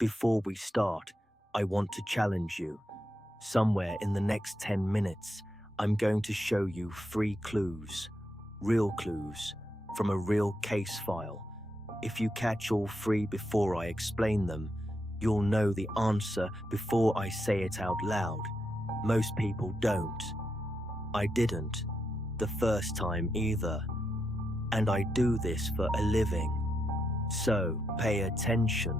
Before we start, I want to challenge you. Somewhere in the next 10 minutes, I'm going to show you 3 clues, real clues, from a real case file. If you catch all 3 before I explain them, you'll know the answer before I say it out loud. Most people don't. I didn't, the first time either. And I do this for a living. So pay attention,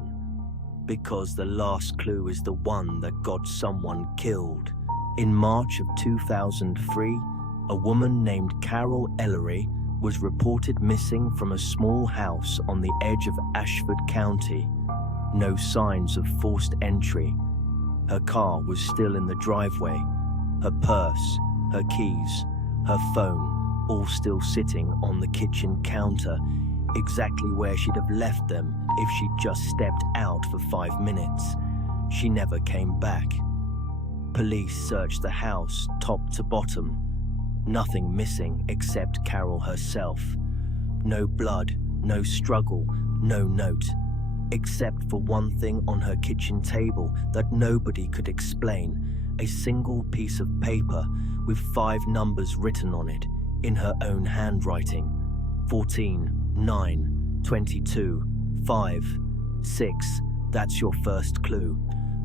because the last clue is the one that got someone killed. In March of 2003, a woman named Carol Ellery was reported missing from a small house on the edge of Ashford County. No signs of forced entry. Her car was still in the driveway. Her purse, her keys, her phone, all still sitting on the kitchen counter, exactly where she'd have left them if she'd just stepped out for 5 minutes. She never came back. Police searched the house top to bottom. Nothing missing except Carol herself. No blood, no struggle, no note, except for one thing on her kitchen table that nobody could explain, a single piece of paper with 5 numbers written on it in her own handwriting. 14, 9, 22, 5, 6. That's your first clue.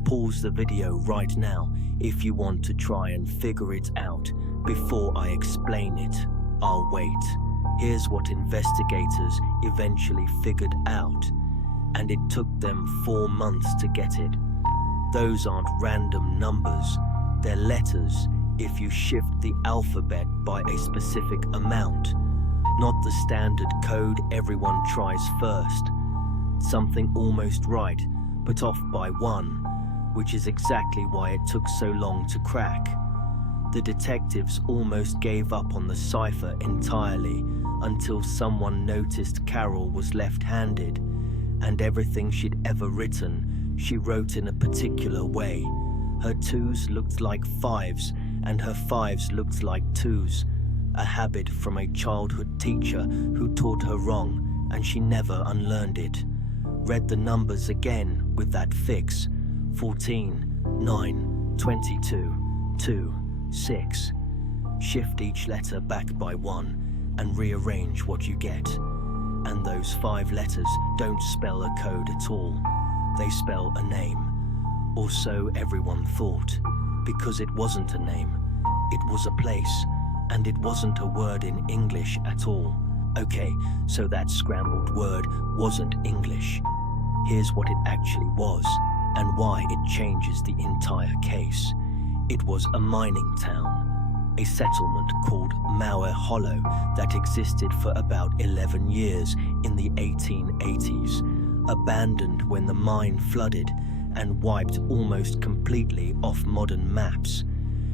Pause the video right now if you want to try and figure it out before I explain it. I'll wait. Here's what investigators eventually figured out, and it took them 4 months to get it. Those aren't random numbers, they're letters if you shift the alphabet by a specific amount, not the standard code everyone tries first. Something almost right, but off by 1, which is exactly why it took so long to crack. The detectives almost gave up on the cipher entirely until someone noticed Carol was left-handed, and everything she'd ever written, she wrote in a particular way. Her 2s looked like 5s, and her 5s looked like 2s, a habit from a childhood teacher who taught her wrong, and she never unlearned it. Read the numbers again with that fix: 14, 9, 22, 2, 6. Shift each letter back by 1 and rearrange what you get. And those 5 letters don't spell a code at all. They spell a name. Or so everyone thought, because it wasn't a name. It was a place, and it wasn't a word in English at all. Okay, so that scrambled word wasn't English. Here's what it actually was, and why it changes the entire case. It was a mining town, a settlement called Mower Hollow that existed for about 11 years in the 1880s, abandoned when the mine flooded and wiped almost completely off modern maps.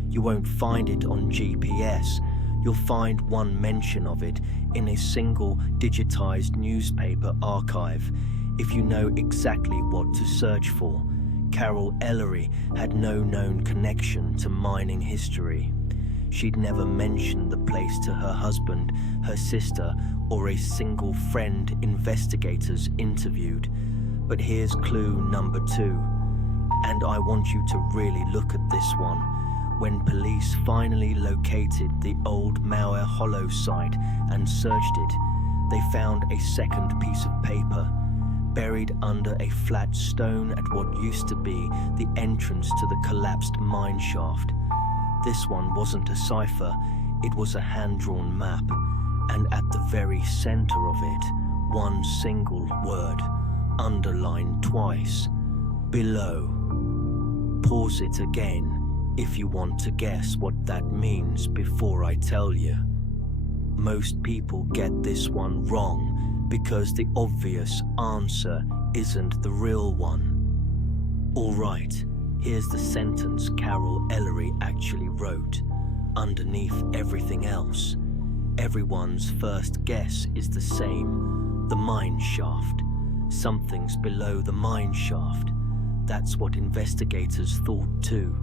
You won't find it on GPS. You'll find one mention of it in a single digitized newspaper archive. If you know exactly what to search for, Carol Ellery had no known connection to mining history. She'd never mentioned the place to her husband, her sister, or a single friend investigators interviewed. But here's clue number 2, and I want you to really look at this one. When police finally located the old Mower Hollow site and searched it, they found a second piece of paper, buried under a flat stone at what used to be the entrance to the collapsed mine shaft. This one wasn't a cipher, it was a hand-drawn map, and at the very center of it, one single word, underlined twice: below. Pause it again if you want to guess what that means before I tell you. Most people get this one wrong because the obvious answer isn't the real one. Alright, here's the sentence Carol Ellery actually wrote, underneath everything else. Everyone's first guess is the same: the mine shaft. Something's below the mine shaft. That's what investigators thought too,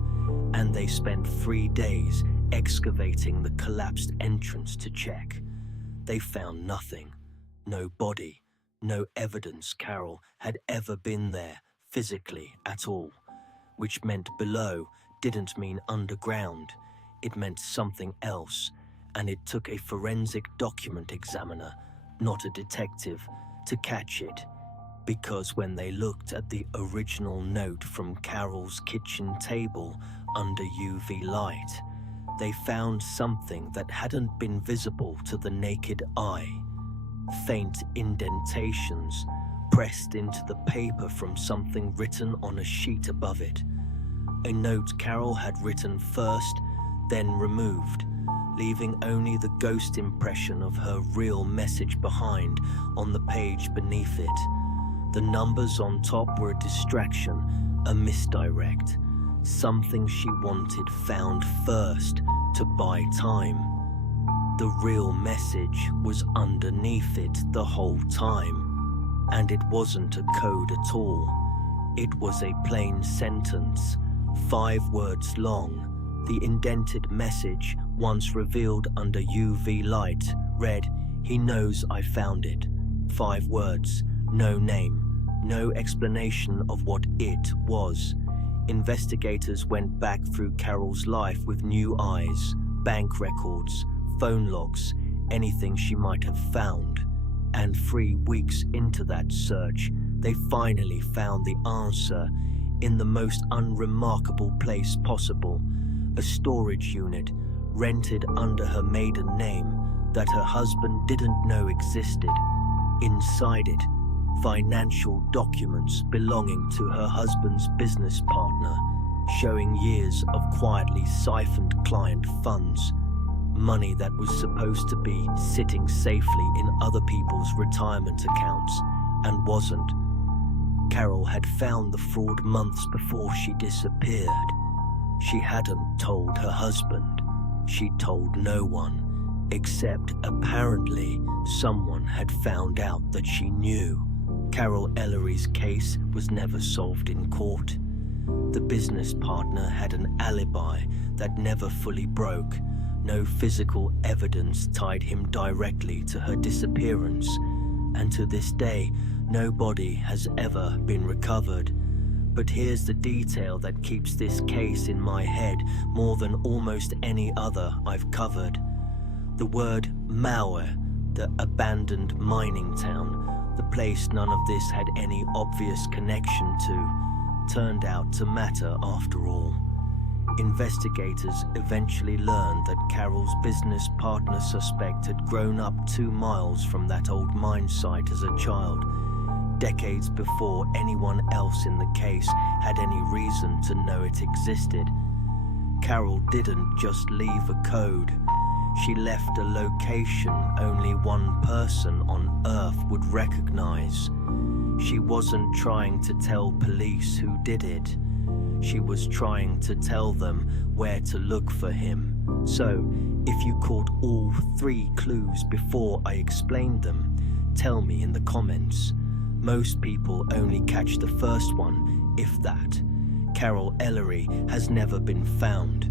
and they spent 3 days excavating the collapsed entrance to check. They found nothing. No body, no evidence Carol had ever been there physically at all, which meant below didn't mean underground. It meant something else, and it took a forensic document examiner, not a detective, to catch it. Because when they looked at the original note from Carol's kitchen table under UV light, they found something that hadn't been visible to the naked eye. Faint indentations pressed into the paper from something written on a sheet above it. A note Carol had written first, then removed, leaving only the ghost impression of her real message behind on the page beneath it. The numbers on top were a distraction, a misdirect, something she wanted found first to buy time. The real message was underneath it the whole time, and it wasn't a code at all. It was a plain sentence, 5 words long. The indented message, once revealed under UV light, read, "He knows I found it." 5 words, no name, no explanation of what it was. Investigators went back through Carol's life with new eyes, bank records, phone logs, anything she might have found. And 3 weeks into that search, they finally found the answer in the most unremarkable place possible, a storage unit rented under her maiden name that her husband didn't know existed. Inside it, financial documents belonging to her husband's business partner, showing years of quietly siphoned client funds, money that was supposed to be sitting safely in other people's retirement accounts and wasn't. Carol had found the fraud months before she disappeared. She hadn't told her husband. She told no one, except apparently someone had found out that she knew. Carol Ellery's case was never solved in court. The business partner had an alibi that never fully broke. No physical evidence tied him directly to her disappearance, and to this day, no body has ever been recovered. But here's the detail that keeps this case in my head more than almost any other I've covered. The word Maui, the abandoned mining town, the place none of this had any obvious connection to, turned out to matter after all. Investigators eventually learned that Carol's business partner suspect had grown up 2 miles from that old mine site as a child, decades before anyone else in the case had any reason to know it existed. Carol didn't just leave a code. She left a location only one person on Earth would recognize. She wasn't trying to tell police who did it. She was trying to tell them where to look for him. So, if you caught all 3 clues before I explained them, tell me in the comments. Most people only catch the first one, if that. Carol Ellery has never been found.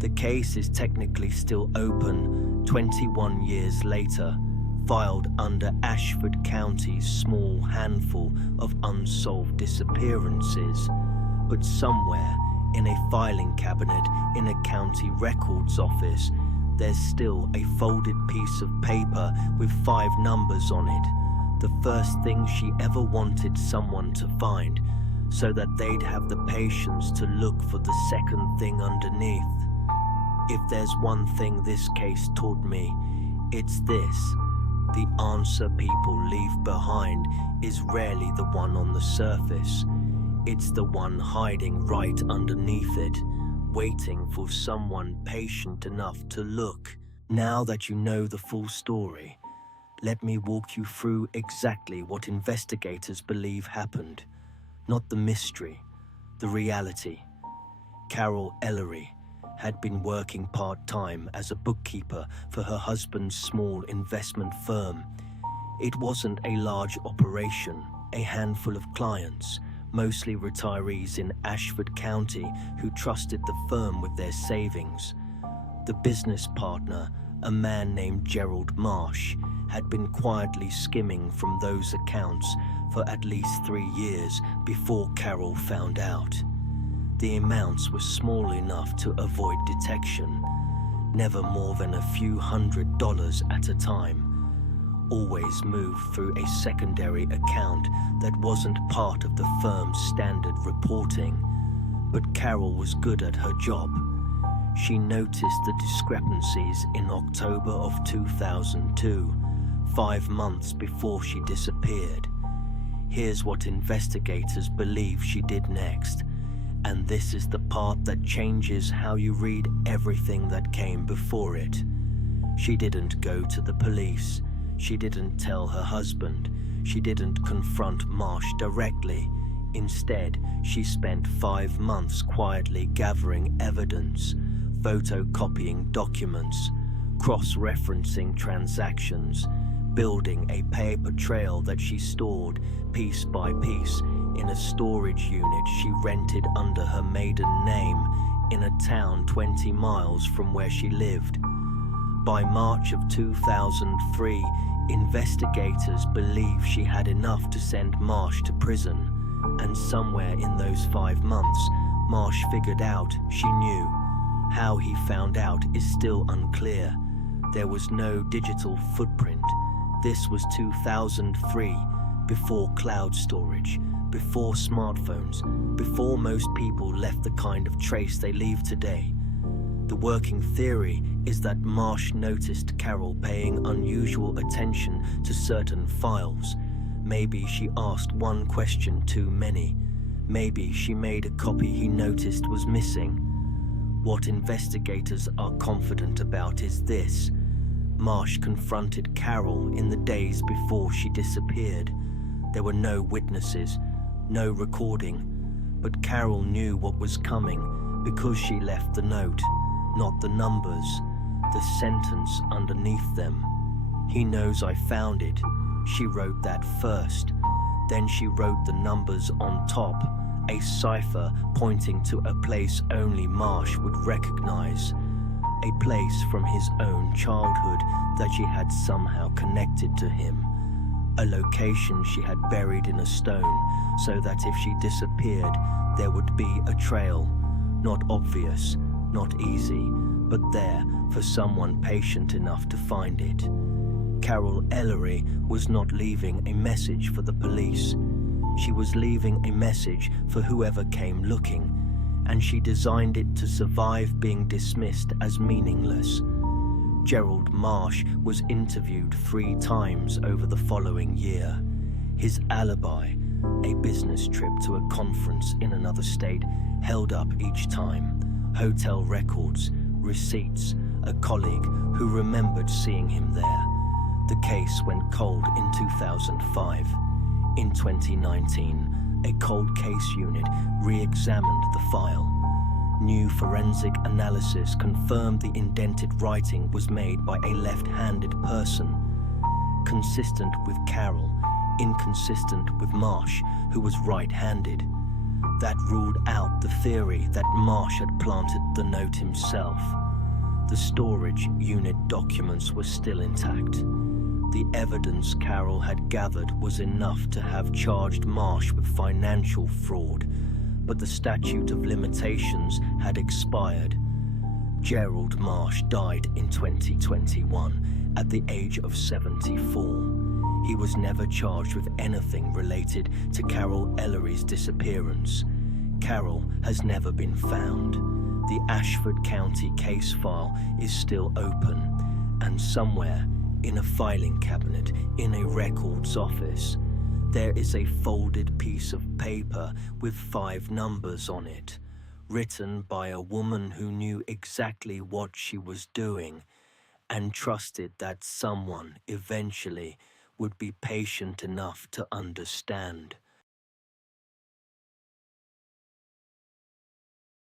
The case is technically still open 21 years later, filed under Ashford County's small handful of unsolved disappearances. But somewhere in a filing cabinet in a county records office, there's still a folded piece of paper with 5 numbers on it. The first thing she ever wanted someone to find, so that they'd have the patience to look for the second thing underneath. If there's one thing this case taught me, it's this: the answer people leave behind is rarely the one on the surface. It's the one hiding right underneath it, waiting for someone patient enough to look. Now that you know the full story, let me walk you through exactly what investigators believe happened. Not the mystery, the reality. Carol Ellery had been working part-time as a bookkeeper for her husband's small investment firm. It wasn't a large operation, a handful of clients, mostly retirees in Ashford County who trusted the firm with their savings. The business partner, a man named Gerald Marsh, had been quietly skimming from those accounts for at least 3 years before Carol found out. The amounts were small enough to avoid detection, never more than a few $100s at a time, always moved through a secondary account that wasn't part of the firm's standard reporting. But Carol was good at her job. She noticed the discrepancies in October of 2002, 5 months before she disappeared. Here's what investigators believe she did next, and this is the part that changes how you read everything that came before it. She didn't go to the police. She didn't tell her husband. She didn't confront Marsh directly. Instead, she spent 5 months quietly gathering evidence, photocopying documents, cross-referencing transactions, building a paper trail that she stored piece by piece in a storage unit she rented under her maiden name in a town 20 miles from where she lived. By March of 2003, investigators believe she had enough to send Marsh to prison, and somewhere in those 5 months, Marsh figured out she knew. How he found out is still unclear. There was no digital footprint. This was 2003, before cloud storage, before smartphones, before most people left the kind of trace they leave today. The working theory is that Marsh noticed Carol paying unusual attention to certain files. Maybe she asked one question too many. Maybe she made a copy he noticed was missing. What investigators are confident about is this: Marsh confronted Carol in the days before she disappeared. There were no witnesses, no recording, but Carol knew what was coming because she left the note, not the numbers, the sentence underneath them. "He knows I found it." She wrote that first. Then she wrote the numbers on top, a cipher pointing to a place only Marsh would recognize, a place from his own childhood that she had somehow connected to him, a location she had buried in a stone so that if she disappeared, there would be a trail, not obvious, not easy, but there for someone patient enough to find it. Carol Ellery was not leaving a message for the police. She was leaving a message for whoever came looking, and she designed it to survive being dismissed as meaningless. Gerald Marsh was interviewed 3 times over the following year. His alibi, a business trip to a conference in another state, held up each time. Hotel records, receipts, a colleague who remembered seeing him there. The case went cold in 2005. In 2019, a cold case unit re-examined the file. New forensic analysis confirmed the indented writing was made by a left-handed person. Consistent with Carol, inconsistent with Marsh, who was right-handed. That ruled out the theory that Marsh had planted the note himself. The storage unit documents were still intact. The evidence Carol had gathered was enough to have charged Marsh with financial fraud, but the statute of limitations had expired. Gerald Marsh died in 2021 at the age of 74. He was never charged with anything related to Carol Ellery's disappearance. Carol has never been found. The Ashford County case file is still open, and somewhere in a filing cabinet in a records office, there is a folded piece of paper with 5 numbers on it, written by a woman who knew exactly what she was doing and trusted that someone eventually would be patient enough to understand.